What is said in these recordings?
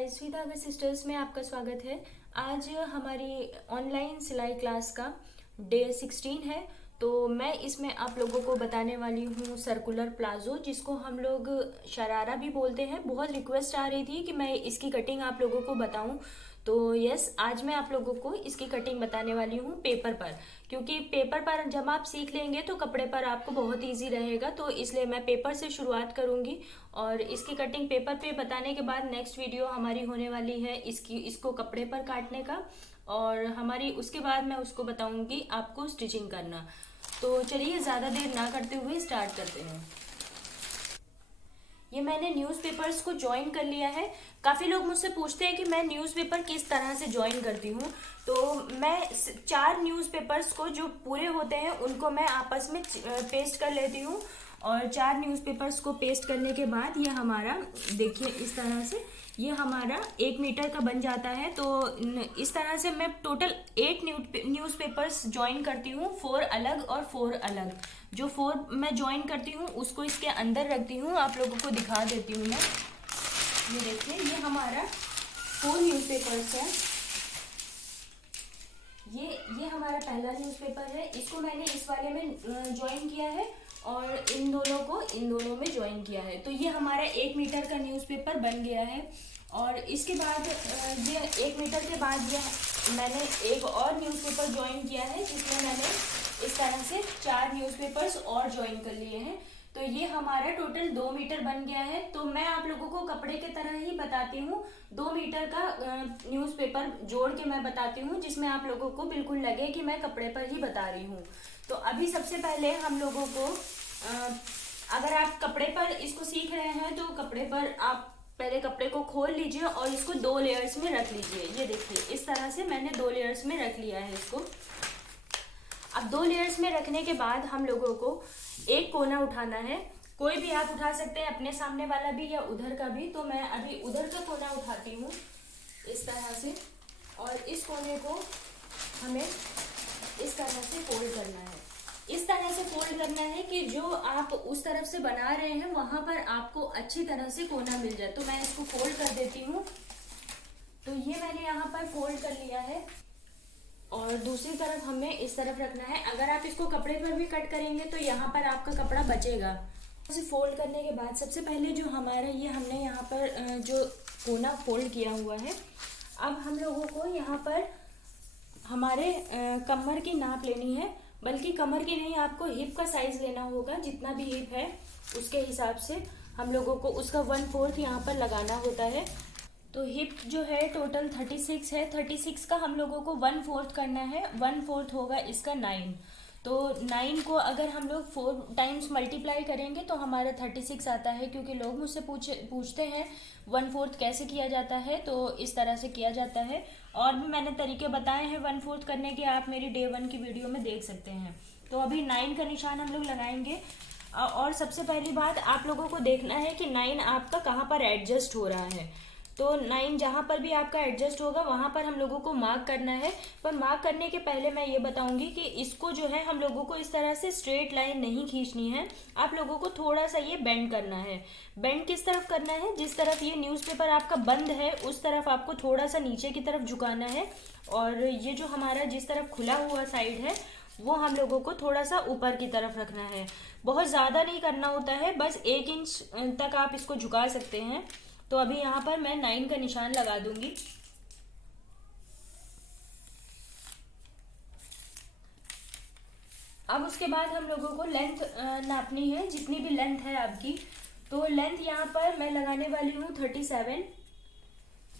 Guys, धागा sisters में आपका स्वागत है। आज हमारी ऑनलाइन सिलाई क्लास का डे 16 है। तो मैं इसमें आप लोगों को बताने वाली हूँ सर्कुलर प्लाजो, जिसको हम लोग शरारा भी बोलते हैं। बहुत रिक्वेस्ट आ रही थी कि मैं इसकी कटिंग आप लोगों को बताऊं, तो यस, आज मैं आप लोगों को इसकी कटिंग बताने वाली हूँ पेपर पर, क्योंकि पेपर पर जब आप सीख लेंगे तो कपड़े पर आपको बहुत इजी रहेगा। तो इसलिए मैं पेपर से शुरुआत करूँगी और इसकी कटिंग पेपर पे बताने के बाद नेक्स्ट वीडियो हमारी होने वाली है इसको कपड़े पर काटने का, और हमारी उसके बाद मैं उसको बताऊँगी आपको स्टिचिंग करना। तो चलिए ज़्यादा देर ना करते हुए स्टार्ट करते हैं। ये मैंने न्यूज़पेपर्स को ज्वाइन कर लिया है। काफ़ी लोग मुझसे पूछते हैं कि मैं न्यूज़पेपर किस तरह से ज्वाइन करती हूँ। तो मैं 4 न्यूज़पेपर्स को जो पूरे होते हैं उनको मैं आपस में पेस्ट कर लेती हूँ, और 4 न्यूज़पेपर्स को पेस्ट करने के बाद ये हमारा, देखिए इस तरह से ये हमारा 1 मीटर का बन जाता है। तो इस तरह से मैं टोटल 8 न्यूज़पेपर्स ज्वाइन करती हूँ, 4 अलग और 4 अलग। जो 4 मैं ज्वाइन करती हूँ उसको इसके अंदर रखती हूँ, आप लोगों को दिखा देती हूँ मैं। ये देखिए, ये हमारा 4 न्यूज़पेपर्स है। ये हमारा पहला न्यूज़पेपर है, इसको मैंने इस वाले में ज्वाइन किया है और इन दोनों को इन दोनों में ज्वाइन किया है। तो ये हमारा 1 मीटर का न्यूज़पेपर बन गया है। और इसके बाद ये 1 मीटर के बाद ये मैंने एक और न्यूज़पेपर ज्वाइन किया है, जिसमें मैंने इस तरह से 4 न्यूज़पेपर्स और ज्वाइन कर लिए हैं। तो ये हमारा टोटल 2 मीटर बन गया है। तो मैं आप लोगों को कपड़े की तरह ही बताती हूँ, 2 मीटर का न्यूज़पेपर जोड़ के मैं बताती हूँ, जिसमें आप लोगों को बिल्कुल लगे कि मैं कपड़े पर ही बता रही हूँ। तो अभी सबसे पहले हम लोगों को, अगर आप कपड़े पर इसको सीख रहे हैं तो कपड़े पर आप पहले कपड़े को खोल लीजिए और इसको 2 लेयर्स में रख लीजिए। ये देखिए, इस तरह से मैंने 2 लेयर्स में रख लिया है इसको। अब 2 लेयर्स में रखने के बाद हम लोगों को एक कोना उठाना है। कोई भी आप उठा सकते हैं, अपने सामने वाला भी या उधर का भी। तो मैं अभी उधर का कोना उठाती हूँ इस तरह से, और इस कोने को हमें इस तरह से फोल्ड करना है। इस तरह से फोल्ड करना है कि जो आप उस तरफ से बना रहे हैं वहां पर आपको अच्छी तरह से कोना मिल जाए। तो मैं इसको फोल्ड कर देती हूँ। तो ये मैंने यहाँ पर फोल्ड कर लिया है, और दूसरी तरफ हमें इस तरफ रखना है। अगर आप इसको कपड़े पर भी कट करेंगे तो यहाँ पर आपका कपड़ा बचेगा। इसे फोल्ड करने के बाद सबसे पहले जो हमारा ये हमने यहाँ पर जो कोना फोल्ड किया हुआ है, अब हम लोगों को यहाँ पर हमारे कमर की नाप लेनी है। बल्कि कमर की नहीं, आपको हिप का साइज लेना होगा। जितना भी हिप है उसके हिसाब से हम लोगों को उसका 1/4 यहाँ पर लगाना होता है। तो हिप जो है टोटल 36 है, 36 का हम लोगों को 1/4 करना है। 1/4 होगा इसका 9। तो 9 को अगर हम लोग 4 टाइम्स मल्टीप्लाई करेंगे तो हमारा 36 आता है। क्योंकि लोग मुझसे पूछते हैं 1/4 कैसे किया जाता है, तो इस तरह से किया जाता है। और भी मैंने तरीके बताए हैं 1/4 करने के, आप मेरी डे 1 की वीडियो में देख सकते हैं। तो अभी 9 का निशान हम लोग लगाएंगे। और सबसे पहली बात आप लोगों को देखना है कि 9 आपका कहाँ पर एडजस्ट हो रहा है। तो 9 जहाँ पर भी आपका एडजस्ट होगा वहाँ पर हम लोगों को मार्क करना है। पर मार्क करने के पहले मैं ये बताऊंगी कि इसको जो है हम लोगों को इस तरह से स्ट्रेट लाइन नहीं खींचनी है। आप लोगों को थोड़ा सा ये बेंड करना है। बेंड किस तरफ करना है? जिस तरफ ये न्यूज़पेपर आपका बंद है उस तरफ आपको थोड़ा सा नीचे की तरफ झुकाना है, और ये जो हमारा जिस तरफ खुला हुआ साइड है वो हम लोगों को थोड़ा सा ऊपर की तरफ रखना है। बहुत ज़्यादा नहीं करना होता है, बस 1 इंच तक आप इसको झुका सकते हैं। तो अभी यहाँ पर मैं 9 का निशान लगा दूंगी। अब उसके बाद हम लोगों को लेंथ नापनी है, जितनी भी लेंथ है आपकी। तो लेंथ यहाँ पर मैं लगाने वाली हूँ 37।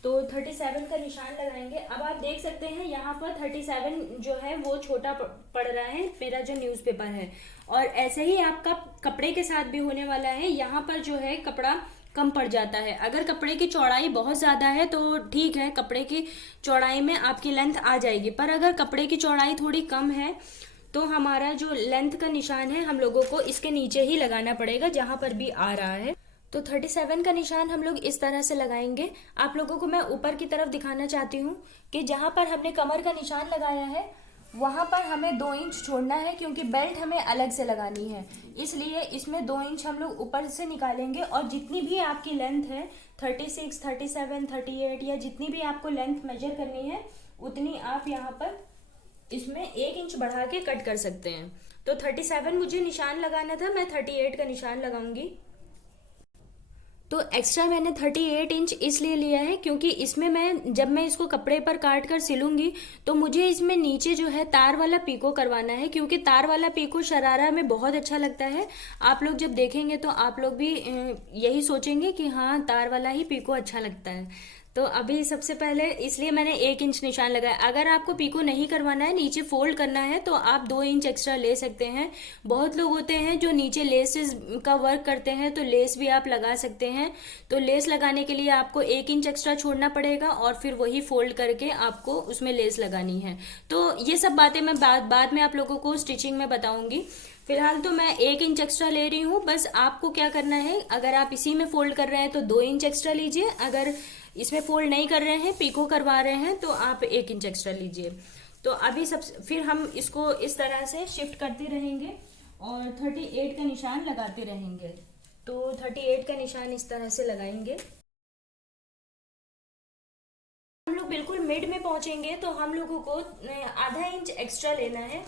तो 37 का निशान लगाएंगे। अब आप देख सकते हैं यहाँ पर 37 जो है वो छोटा पड़ रहा है मेरा जो न्यूज़पेपर है, और ऐसे ही आपका कपड़े के साथ भी होने वाला है। यहाँ पर जो है कपड़ा कम पड़ जाता है। अगर कपड़े की चौड़ाई बहुत ज़्यादा है तो ठीक है, कपड़े की चौड़ाई में आपकी लेंथ आ जाएगी। पर अगर कपड़े की चौड़ाई थोड़ी कम है तो हमारा जो लेंथ का निशान है हम लोगों को इसके नीचे ही लगाना पड़ेगा, जहाँ पर भी आ रहा है। तो 37 का निशान हम लोग इस तरह से लगाएंगे। आप लोगों को मैं ऊपर की तरफ दिखाना चाहती हूँ कि जहाँ पर हमने कमर का निशान लगाया है वहाँ पर हमें 2 इंच छोड़ना है, क्योंकि बेल्ट हमें अलग से लगानी है, इसलिए इसमें 2 इंच हम लोग ऊपर से निकालेंगे। और जितनी भी आपकी लेंथ है 36, 37, 38 या जितनी भी आपको लेंथ मेजर करनी है उतनी आप यहाँ पर इसमें 1 इंच बढ़ा के कट कर सकते हैं। तो 37 मुझे निशान लगाना था, मैं 38 का निशान लगाऊंगी। तो एक्स्ट्रा मैंने 38 इंच इसलिए लिया है क्योंकि इसमें जब मैं इसको कपड़े पर काट कर सिलूंगी तो मुझे इसमें नीचे जो है तार वाला पीको करवाना है, क्योंकि तार वाला पीको शरारा में बहुत अच्छा लगता है। आप लोग जब देखेंगे तो आप लोग भी यही सोचेंगे कि हाँ तार वाला ही पीको अच्छा लगता है। तो अभी सबसे पहले इसलिए मैंने 1 इंच निशान लगाया। अगर आपको पीको नहीं करवाना है, नीचे फोल्ड करना है, तो आप 2 इंच एक्स्ट्रा ले सकते हैं। बहुत लोग होते हैं जो नीचे लेसेस का वर्क करते हैं, तो लेस भी आप लगा सकते हैं। तो लेस लगाने के लिए आपको 1 इंच एक्स्ट्रा छोड़ना पड़ेगा और फिर वही फोल्ड करके आपको उसमें लेस लगानी है। तो ये सब बातें मैं बाद में आप लोगों को स्टिचिंग में बताऊंगी। फिलहाल तो मैं 1 इंच एक्स्ट्रा ले रही हूँ। बस आपको क्या करना है, अगर आप इसी में फोल्ड कर रहे हैं तो 2 इंच एक्स्ट्रा लीजिए, अगर इसमें फोल्ड नहीं कर रहे हैं, पीको करवा रहे हैं, तो आप 1 इंच एक्स्ट्रा लीजिए। तो अभी फिर हम इसको इस तरह से शिफ्ट करते रहेंगे और 38 का निशान लगाते रहेंगे। तो 38 का निशान इस तरह से लगाएंगे। हम लोग बिल्कुल मिड में पहुंचेंगे तो हम लोगों को आधा इंच एक्स्ट्रा लेना है।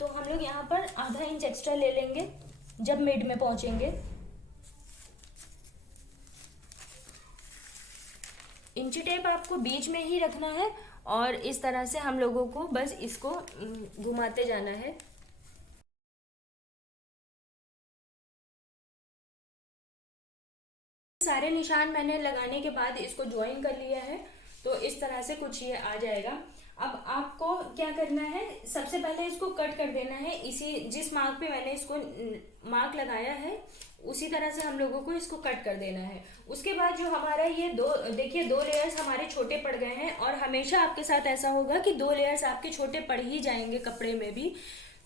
तो हम लोग यहाँ पर आधा इंच एक्स्ट्रा ले लेंगे जब मिड में पहुंचेंगे। इंची टेप आपको बीच में ही रखना है और इस तरह से हम लोगों को बस इसको घुमाते जाना है। सारे निशान मैंने लगाने के बाद इसको ज्वाइन कर लिया है, तो इस तरह से कुछ ये आ जाएगा। अब आपको क्या करना है, सबसे पहले इसको कट कर देना है। जिस मार्क पे मैंने इसको मार्क लगाया है उसी तरह से हम लोगों को इसको कट कर देना है। उसके बाद जो हमारा ये देखिए 2 लेयर्स हमारे छोटे पड़ गए हैं, और हमेशा आपके साथ ऐसा होगा कि 2 लेयर्स आपके छोटे पड़ ही जाएंगे कपड़े में भी।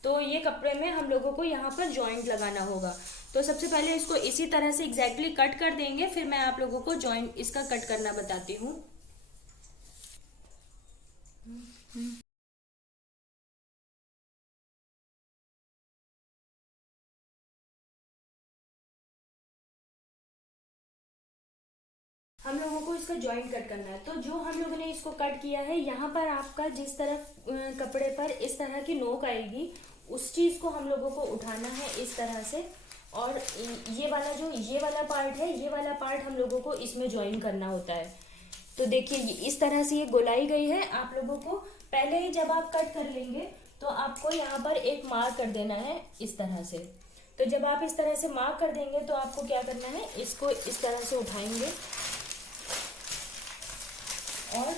तो ये कपड़े में हम लोगों को यहाँ पर जॉइंट लगाना होगा। तो सबसे पहले इसको इसी तरह से एग्जैक्टली कट कर देंगे, फिर मैं आप लोगों को जॉइंट इसका कट करना बताती हूँ। हम लोगों को इसका जॉइंट कट करना है। तो जो हम लोगों ने इसको कट किया है, यहाँ पर आपका जिस तरफ कपड़े पर इस तरह की नोक आएगी, उस चीज को हम लोगों को उठाना है इस तरह से। और ये वाला पार्ट है, ये वाला पार्ट हम लोगों को इसमें ज्वाइन करना होता है। तो देखिए इस तरह से ये गोलाई गई है। आप लोगों को पहले ही जब आप कट कर लेंगे तो आपको यहाँ पर एक मार्क कर देना है इस तरह से। तो जब आप इस तरह से मार्क कर देंगे तो आपको क्या करना है, इसको इस तरह से उठाएंगे और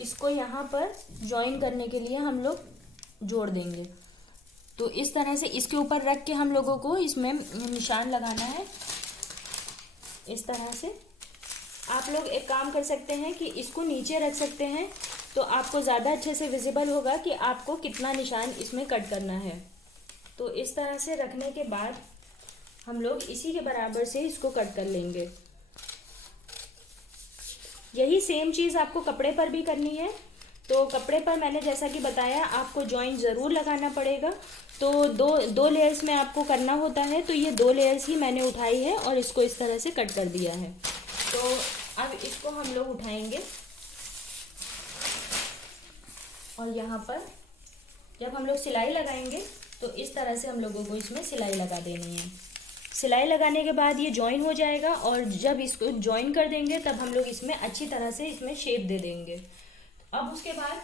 इसको यहाँ पर ज्वाइन करने के लिए हम लोग जोड़ देंगे। तो इस तरह से इसके ऊपर रख के हम लोगों को इसमें निशान लगाना है इस तरह से। आप लोग एक काम कर सकते हैं कि इसको नीचे रख सकते हैं, तो आपको ज़्यादा अच्छे से विजिबल होगा कि आपको कितना निशान इसमें कट करना है। तो इस तरह से रखने के बाद हम लोग इसी के बराबर से इसको कट कर लेंगे। यही सेम चीज़ आपको कपड़े पर भी करनी है। तो कपड़े पर मैंने जैसा कि बताया आपको जॉइंट ज़रूर लगाना पड़ेगा। तो दो लेयर्स में आपको करना होता है, तो ये 2 लेयर्स ही मैंने उठाई है और इसको इस तरह से कट कर दिया है। तो अब इसको हम लोग उठाएंगे और यहाँ पर जब हम लोग सिलाई लगाएंगे तो इस तरह से हम लोगों को इसमें सिलाई लगा देनी है। सिलाई लगाने के बाद ये जॉइन हो जाएगा और जब इसको जॉइन कर देंगे तब हम लोग इसमें अच्छी तरह से इसमें शेप दे देंगे। अब उसके बाद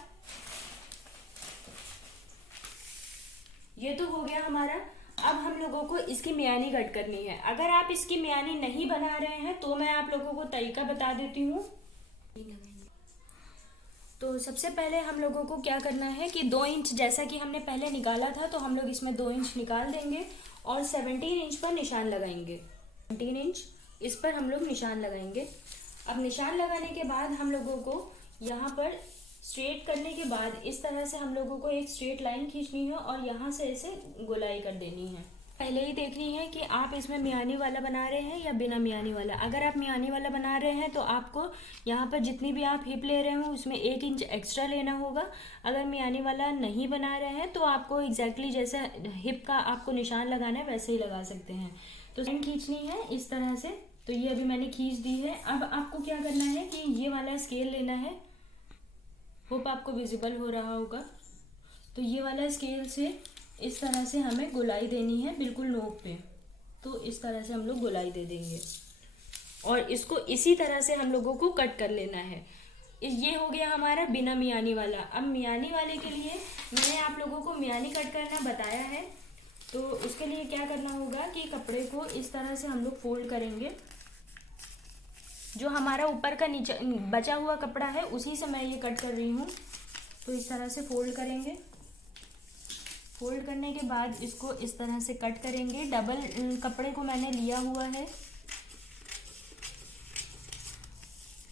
ये तो हो गया हमारा। अब हम लोगों को इसकी मियानी कट करनी है। अगर आप इसकी मियानी नहीं बना रहे हैं तो मैं आप लोगों को तरीका बता देती हूँ। तो सबसे पहले हम लोगों को क्या करना है कि 2 इंच जैसा कि हमने पहले निकाला था, तो हम लोग इसमें 2 इंच निकाल देंगे और 17 इंच पर निशान लगाएंगे। 17 इंच इस पर हम लोग निशान लगाएंगे। अब निशान लगाने के बाद हम लोगों को यहाँ पर स्ट्रेट करने के बाद इस तरह से हम लोगों को एक स्ट्रेट लाइन खींचनी है और यहाँ से इसे गोलाई कर देनी है। पहले ही देखनी है कि आप इसमें मियानी वाला बना रहे हैं या बिना मियानी वाला। अगर आप मियानी वाला बना रहे हैं तो आपको यहाँ पर जितनी भी आप हिप ले रहे हो उसमें 1 इंच एक्स्ट्रा लेना होगा। अगर मियानी वाला नहीं बना रहे हैं तो आपको एग्जैक्टली जैसे हिप का आपको निशान लगाना है वैसे ही लगा सकते हैं। तो लाइन खींचनी है इस तरह से। तो ये अभी मैंने खींच दी है। अब आपको क्या करना है कि ये वाला स्केल लेना है, होप आपको विजिबल हो रहा होगा। तो ये वाला स्केल से इस तरह से हमें गोलाई देनी है बिल्कुल नोक पे। तो इस तरह से हम लोग गोलाई दे देंगे और इसको इसी तरह से हम लोगों को कट कर लेना है। ये हो गया हमारा बिना मियानी वाला। अब मियानी वाले के लिए मैंने आप लोगों को मियानी कट करना बताया है। तो उसके लिए क्या करना होगा कि कपड़े को इस तरह से हम लोग फोल्ड करेंगे। जो हमारा ऊपर का नीचे बचा हुआ कपड़ा है उसी से मैं ये कट कर रही हूँ। तो इस तरह से फोल्ड करेंगे। फोल्ड करने के बाद इसको इस तरह से कट करेंगे। डबल कपड़े को मैंने लिया हुआ है।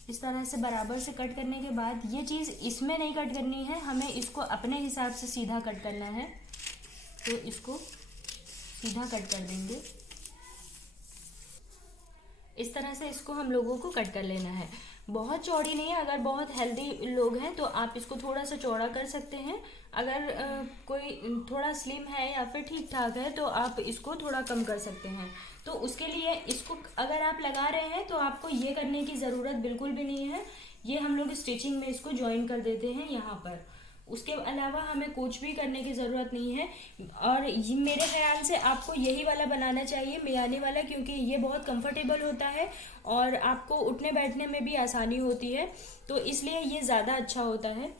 इस तरह से बराबर से कट करने के बाद ये चीज़ इसमें नहीं कट करनी है, हमें इसको अपने हिसाब से सीधा कट करना है। तो इसको सीधा कट कर देंगे। इस तरह से इसको हम लोगों को कट कर लेना है। बहुत चौड़ी नहीं है। अगर बहुत हेल्दी लोग हैं तो आप इसको थोड़ा सा चौड़ा कर सकते हैं। अगर कोई थोड़ा स्लिम है या फिर ठीक ठाक है तो आप इसको थोड़ा कम कर सकते हैं। तो उसके लिए इसको अगर आप लगा रहे हैं तो आपको ये करने की ज़रूरत बिल्कुल भी नहीं है। ये हम लोग स्टिचिंग में इसको ज्वाइन कर देते हैं यहाँ पर। उसके अलावा हमें कुछ भी करने की ज़रूरत नहीं है। और ये मेरे ख्याल से आपको यही वाला बनाना चाहिए, मियानी वाला, क्योंकि ये बहुत कंफर्टेबल होता है और आपको उठने बैठने में भी आसानी होती है। तो इसलिए ये ज़्यादा अच्छा होता है।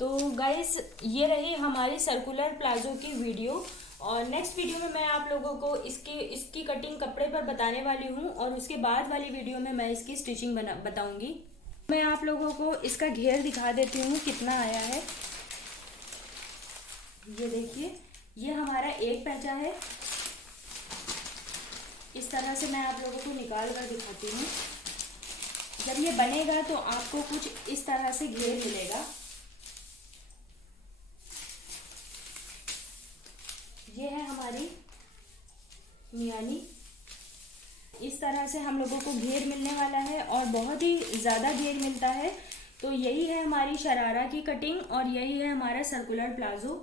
तो गाइस ये रही हमारी सर्कुलर प्लाजो की वीडियो। और नेक्स्ट वीडियो में मैं आप लोगों को इसकी कटिंग कपड़े पर बताने वाली हूँ और उसके बाद वाली वीडियो में मैं इसकी स्टिचिंग बताऊँगी। मैं आप लोगों को इसका घेर दिखा देती हूँ कितना आया है। ये देखिए, ये हमारा एक पैचा है। इस तरह से मैं आप लोगों को निकाल कर दिखाती हूँ। जब ये बनेगा तो आपको कुछ इस तरह से घेर मिलेगा। ये है हमारी मियानी। इस तरह से हम लोगों को घेर मिलने वाला है और बहुत ही ज़्यादा घेर मिलता है। तो यही है हमारी शरारा की कटिंग और यही है हमारा सर्कुलर प्लाजो।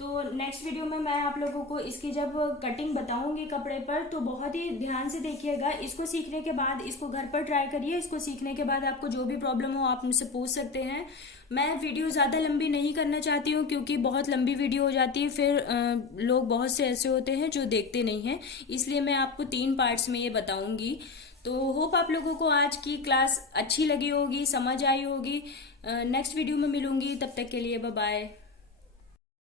तो नेक्स्ट वीडियो में मैं आप लोगों को इसकी जब कटिंग बताऊंगी कपड़े पर तो बहुत ही ध्यान से देखिएगा। इसको सीखने के बाद इसको घर पर ट्राई करिए। इसको सीखने के बाद आपको जो भी प्रॉब्लम हो आप मुझसे पूछ सकते हैं। मैं वीडियो ज़्यादा लंबी नहीं करना चाहती हूँ क्योंकि बहुत लंबी वीडियो हो जाती है, फिर लोग बहुत से ऐसे होते हैं जो देखते नहीं हैं। इसलिए मैं आपको 3 पार्ट्स में ये बताऊँगी। तो होप आप लोगों को आज की क्लास अच्छी लगी होगी, समझ आई होगी। नेक्स्ट वीडियो में मिलूंगी, तब तक के लिए बाय बाय।